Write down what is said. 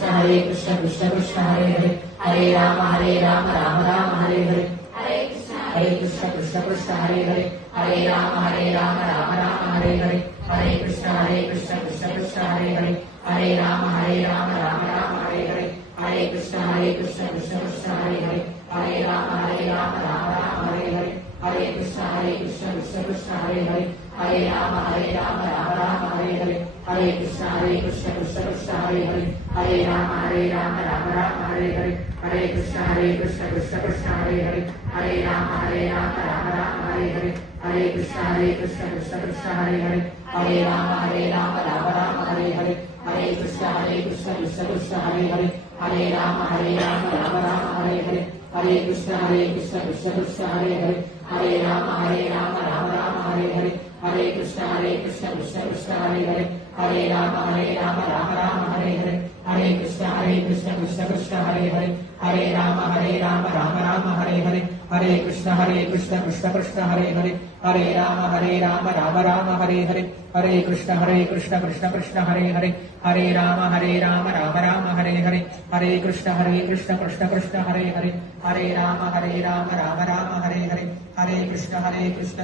Krishna Krishna Krishna Hare Hare Hare Ram Ram Ram Hare Hare Hare Krishna Krishna Hare Hare Hare Ram Ram Ram Hare Hare Hare Krishna Krishna Krishna Hare Hare Hare Ram Ram Ram Hare Hare Hare Krishna Krishna Krishna Hare Hare Hare Ram Ram Ram Hare Hare Hare Krishna Krishna Krishna Hare Hare Hare Ram Ram Ram Hare Hare Hare Krishna Krishna Krishna Hare Hare Hare Ram Ram Ram Hare Hare Hare Krishna Krishna Krishna Hare Hare Hare Ram Ram Ram Hare Hare Hare Krishna Krishna Krishna Hare Hare Hare Ram Ram Hare Hare Hare Krishna Krishna Krishna Hare Hare Hare Ram Ram Hare Hare Hare Krishna Krishna Krishna Hare Hare Hare Ram Ram Hare Hare Hare Krishna Krishna Krishna Hare Hare Hare Ram Ram Hare Hare Hare Krishna Krishna Krishna Hare Hare Hare Ram Ram Hare Hare Hare Krishna Krishna Krishna Hare Hare Hare Ram Ram Hare Hare Hare Krishna Krishna Krishna Hare Hare Hare Ram Ram Hare Hare Hare Krishna Krishna Krishna Hare Hare Hare Ram Ram Ram Hare Hare Hare Krishna Krishna